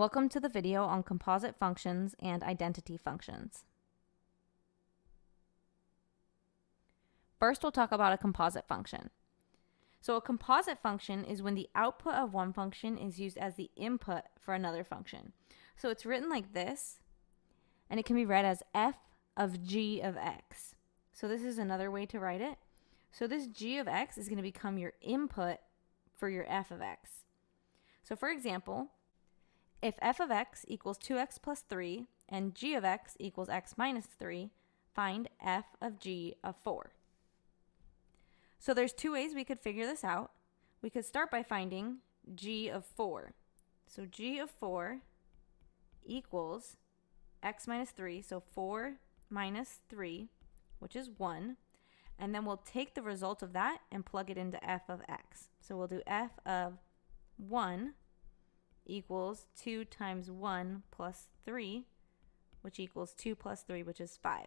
Welcome to the video on composite functions and identity functions. First, we'll talk about a composite function. So a composite function is when the output of one function is used as the input for another function. So it's written like this, and it can be read as f of g of x. So this is another way to write it. So this g of x is going to become your input for your f of x. So for example, if f of x equals 2x plus 3 and g of x equals x minus 3, find f of g of 4. So there's two ways we could figure this out. We could start by finding g of 4. So g of 4 equals x minus 3, so 4 minus 3, which is 1. And then we'll take the result of that and plug it into f of x. So we'll do f of 1 equals 2 times 1 plus 3, which equals 2 plus 3, which is 5.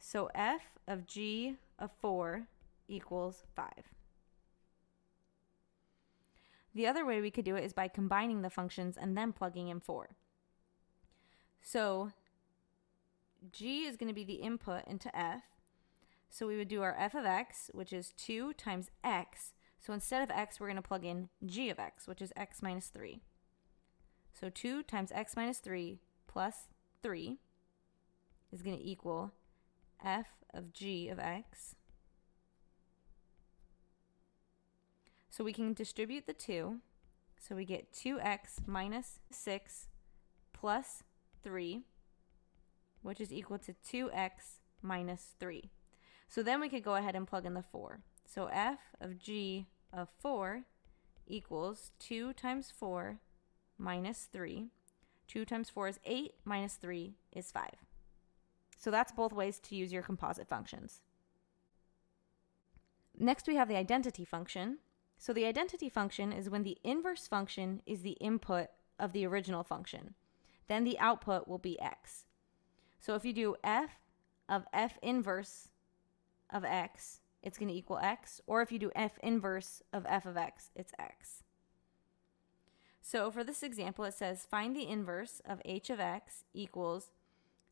So f of g of 4 equals 5. The other way we could do it is by combining the functions and then plugging in 4. So g is going to be the input into f. So we would do our f of x, which is 2 times x. So instead of x, we're going to plug in g of x, which is x minus 3. So 2 times x minus 3 plus 3 is going to equal f of g of x. So we can distribute the 2. So we get 2x minus 6 plus 3, which is equal to 2x minus 3. So then we could go ahead and plug in the 4. So f of g of 4 equals 2 times 4 minus 3. 2 times 4 is 8, minus 3 is 5. So that's both ways to use your composite functions. Next, we have the identity function. So the identity function is when the inverse function is the input of the original function. Then the output will be x. So if you do f of f inverse of x, it's going to equal x. Or if you do f inverse of f of x, it's x. So for this example, it says find the inverse of h of x equals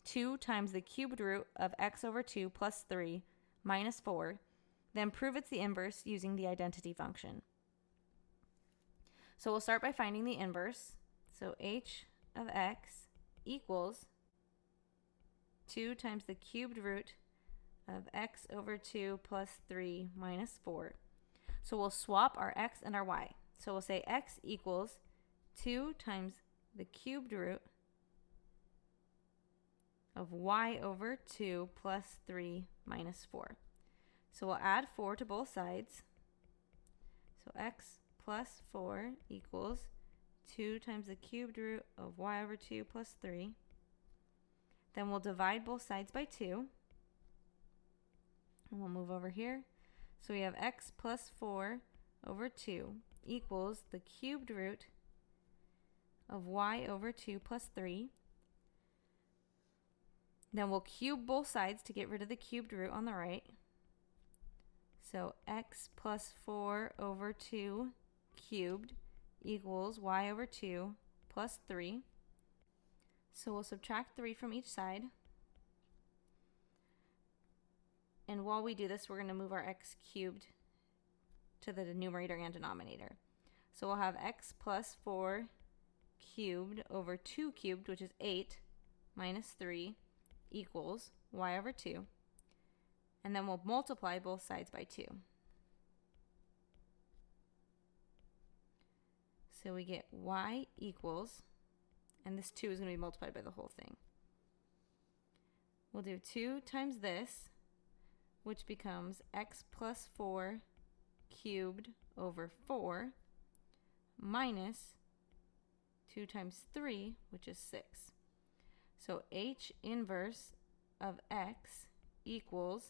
2 times the cubed root of x over 2 plus 3 minus 4. Then prove it's the inverse using the identity function. So we'll start by finding the inverse. So h of x equals 2 times the cubed root of x over 2 plus 3 minus 4. So we'll swap our x and our y. So we'll say x equals 2 times the cubed root of y over 2 plus 3 minus 4. So we'll add 4 to both sides. So x plus 4 equals 2 times the cubed root of y over 2 plus 3. Then we'll divide both sides by 2. And we'll move over here. So we have x plus 4 over 2 equals the cubed root of y over 2 plus 3. Then we'll cube both sides to get rid of the cubed root on the right. So x plus 4 over 2 cubed equals y over 2 plus 3. So we'll subtract 3 from each side. And while we do this, we're going to move our x cubed to the numerator and denominator. So we'll have x plus 4 cubed over 2 cubed, which is 8, minus 3, equals y over 2. And then we'll multiply both sides by 2. So we get y equals, and this 2 is going to be multiplied by the whole thing. We'll do 2 times this, which becomes x plus 4 cubed over 4 minus 2 times 3, which is 6. So h inverse of x equals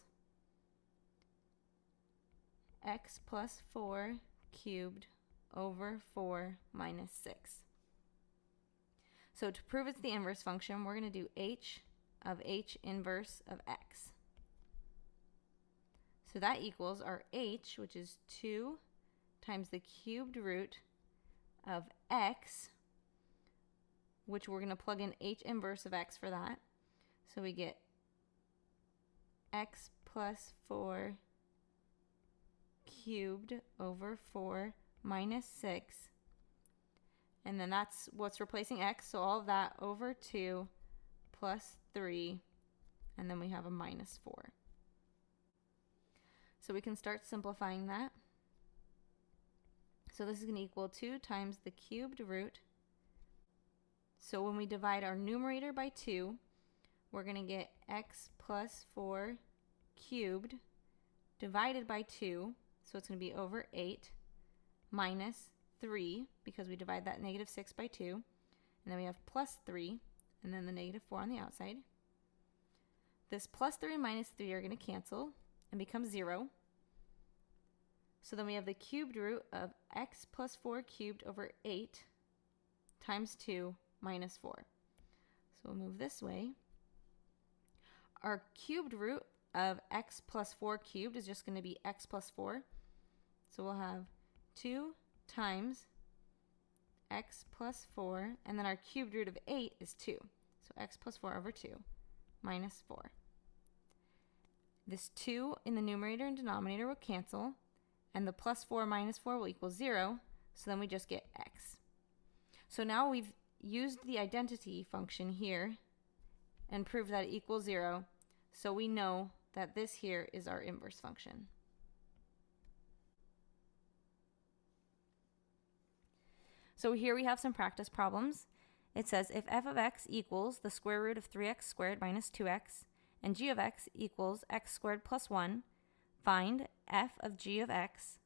x plus 4 cubed over 4 minus 6. So to prove it's the inverse function, we're going to do h of h inverse of x. So that equals our h, which is 2 times the cubed root of x which we're going to plug in h inverse of x for that. So we get x plus 4 cubed over 4 minus 6. And then that's what's replacing x, so all of that over 2 plus 3, and then we have a minus 4. So we can start simplifying that. So this is going to equal 2 times the cubed root. So when we divide our numerator by 2, we're going to get x plus 4 cubed divided by 2, so it's going to be over 8, minus 3, because we divide that negative 6 by 2, and then we have plus 3, and then the negative 4 on the outside. This plus 3 and minus 3 are going to cancel and become 0. So then we have the cubed root of x plus 4 cubed over 8 times 2 minus 4. So we'll move this way. Our cubed root of x plus 4 cubed is just going to be x plus 4. So we'll have 2 times x plus 4, and then our cubed root of 8 is 2. So x plus 4 over 2 minus 4. This 2 in the numerator and denominator will cancel, and the plus 4 minus 4 will equal 0, so then we just get x. So now we've used the identity function here and proved that it equals 0, so we know that this here is our inverse function. So here we have some practice problems. It says if f of x equals the square root of 3x squared minus 2x, and g of x equals x squared plus 1, find f of g of x,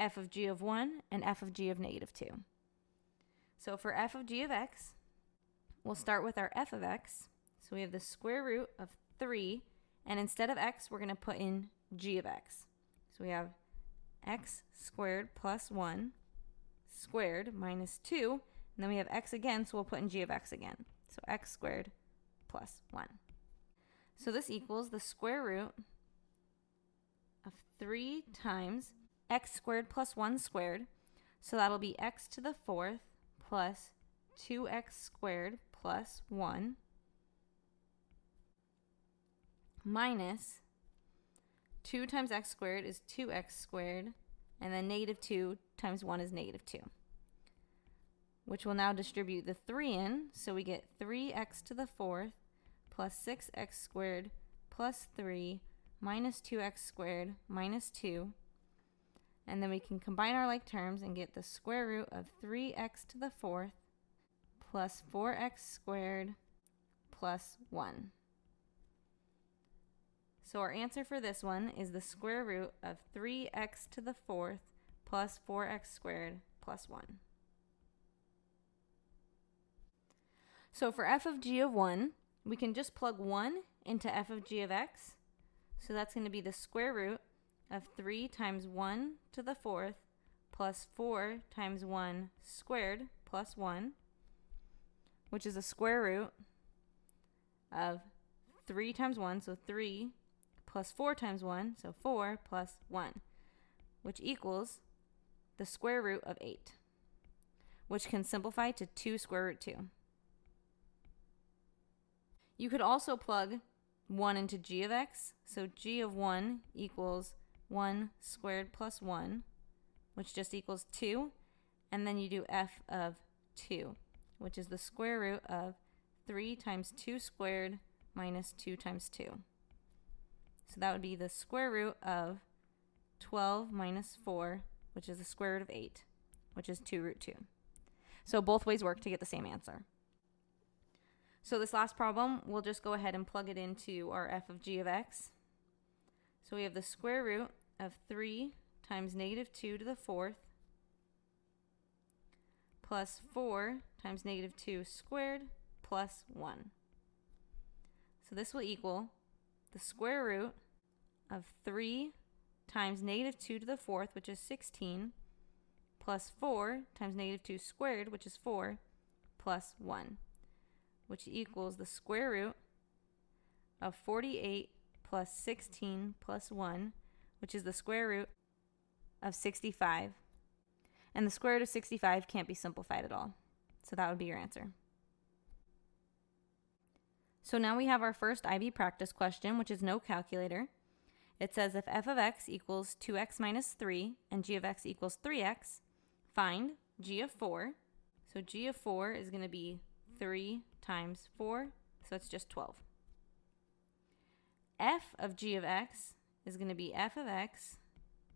f of g of 1, and f of g of negative 2. So for f of g of x, we'll start with our f of x. So we have the square root of 3, and instead of x, we're going to put in g of x. So we have x squared plus 1 squared minus 2, and then we have x again, so we'll put in g of x again. So x squared plus 1. So this equals the square root of 3 times x squared plus 1 squared. So that'll be x to the 4th plus 2x squared plus 1 minus 2 times x squared is 2x squared, and then negative 2 times 1 is negative 2, which will now distribute the 3 in, so we get 3x to the 4th plus 6x squared plus 3 minus 2x squared minus 2, and then we can combine our like terms and get the square root of 3x to the 4th plus 4x squared plus 1. So our answer for this one is the square root of 3x to the 4th plus 4x squared plus 1. So for f of g of 1, we can just plug 1 into f of g of x. So that's going to be the square root of 3 times 1 to the 4th plus 4 times 1 squared plus 1, which is the square root of 3 times 1, so 3 plus 4 times 1, so 4 plus 1, which equals the square root of 8, which can simplify to 2 square root 2. You could also plug 1 into g of x, so g of 1 equals 1 squared plus 1, which just equals 2, and then you do f of 2, which is the square root of 3 times 2 squared minus 2 times 2. So that would be the square root of 12 minus 4, which is the square root of 8, which is 2 root 2. So both ways work to get the same answer. So this last problem, we'll just go ahead and plug it into our f of g of x. So we have the square root of 3 times negative 2 to the 4th plus 4 times negative 2 squared plus 1. So this will equal the square root of 3 times negative 2 to the 4th, which is 16, plus 4 times negative 2 squared, which is 4, plus 1, which equals the square root of 48 plus 16 plus 1, which is the square root of 65. And the square root of 65 can't be simplified at all. So that would be your answer. So now we have our first IB practice question, which is no calculator. It says if f of x equals 2x minus 3 and g of x equals 3x, find g of 4. So g of 4 is going to be 3 times 4, so it's just 12. F of g of x is going to be f of x,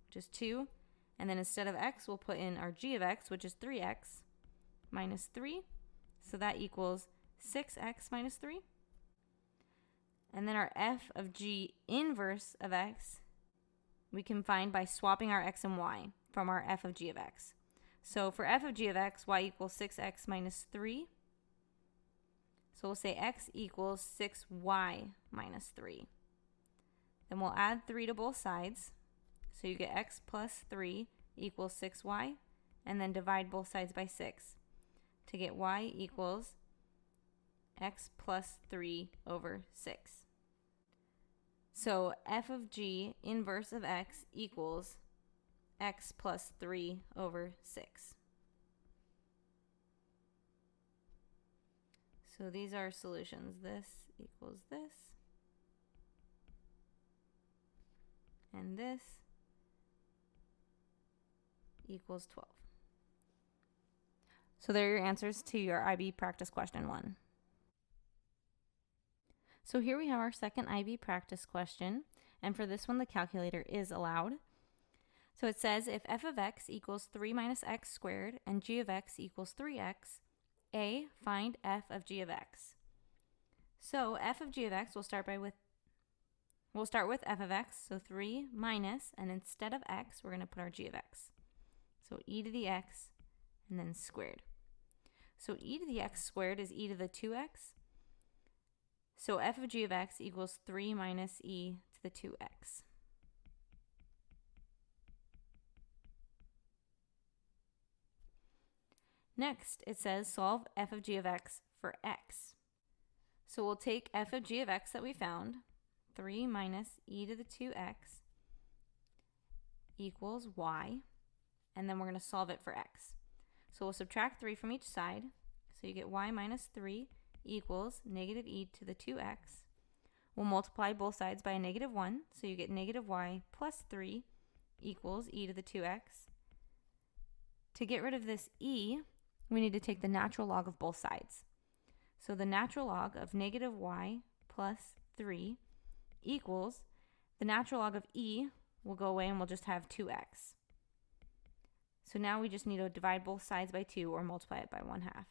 which is 2, and then instead of x, we'll put in our g of x, which is 3x minus 3, so that equals 6x minus 3. And then our f of g inverse of x, we can find by swapping our x and y from our f of g of x. So for f of g of x, y equals 6x minus 3. So we'll say x equals 6y minus 3. Then we'll add 3 to both sides. So you get x plus 3 equals 6y, and then divide both sides by 6 to get y equals x plus 3 over 6. So f of g inverse of x equals x plus 3 over 6. So these are solutions. This equals this, and this equals 12. So there are your answers to your IB practice question 1. So here we have our second IB practice question, and for this one the calculator is allowed. So it says if f of x equals 3 minus x squared and g of x equals 3x, A, find f of g of x. So f of g of x we'll start with f of x, so 3 minus, and instead of x we're going to put our g of x. So e to the x and then squared. So e to the x squared is e to the 2x. So f of g of x equals 3 minus e to the 2x. Next, it says solve f of g of x for x. So we'll take f of g of x that we found, 3 minus e to the 2x equals y, and then we're going to solve it for x. So we'll subtract 3 from each side, so you get y minus 3 equals negative e to the 2x. We'll multiply both sides by a negative 1, so you get negative y plus 3 equals e to the 2x. To get rid of this e, we need to take the natural log of both sides. So the natural log of negative y plus 3 equals, the natural log of e will go away and we'll just have 2x. So now we just need to divide both sides by 2 or multiply it by 1/2.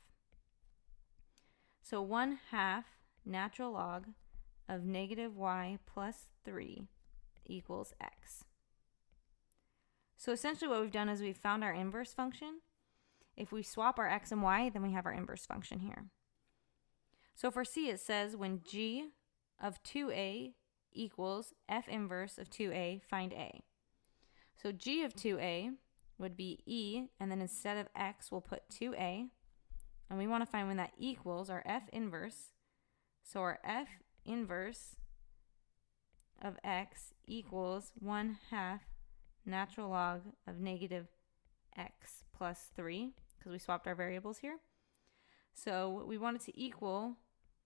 So 1/2 natural log of negative y plus 3 equals x. So essentially what we've done is we've found our inverse function. If we swap our x and y, then we have our inverse function here. So for C, it says when g of 2a equals f inverse of 2a, find a. So g of 2a would be e, and then instead of x, we'll put 2a. And we want to find when that equals our f inverse. So our f inverse of x equals 1/2 natural log of negative x plus 3, because we swapped our variables here. So we want it to equal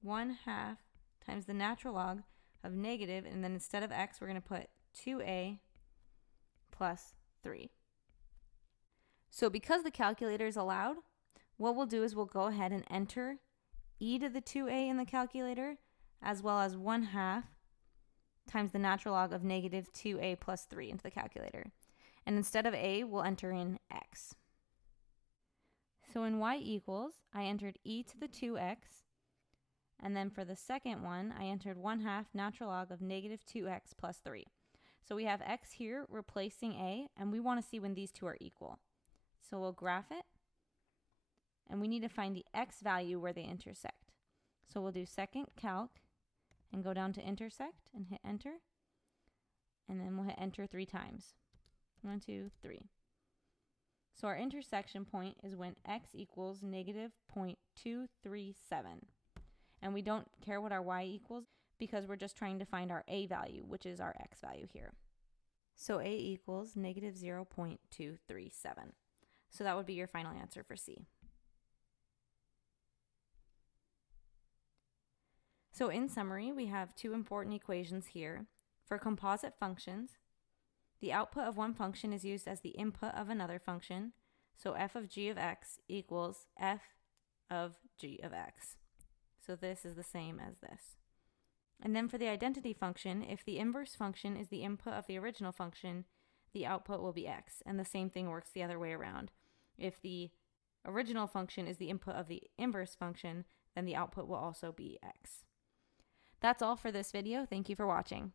1/2 times the natural log of negative, and then instead of x, we're going to put 2a plus 3. So because the calculator is allowed, what we'll do is we'll go ahead and enter e to the 2a in the calculator, as well as 1/2 times the natural log of negative 2a plus 3 into the calculator. And instead of a, we'll enter in x. So in y equals, I entered e to the 2x, and then for the second one, I entered 1/2 natural log of negative 2x plus 3. So we have x here replacing a, and we want to see when these two are equal. So we'll graph it, and we need to find the x value where they intersect. So we'll do second calc and go down to intersect and hit enter, and then we'll hit enter 3 times. 1, 2, 3. So our intersection point is when x equals negative 0.237. And we don't care what our y equals because we're just trying to find our a value, which is our x value here. So a equals negative 0.237. So that would be your final answer for C. So in summary, we have two important equations here. For composite functions, the output of one function is used as the input of another function. So f of g of x equals f of g of x. So this is the same as this. And then for the identity function, if the inverse function is the input of the original function, the output will be x. And the same thing works the other way around. If the original function is the input of the inverse function, then the output will also be x. That's all for this video. Thank you for watching.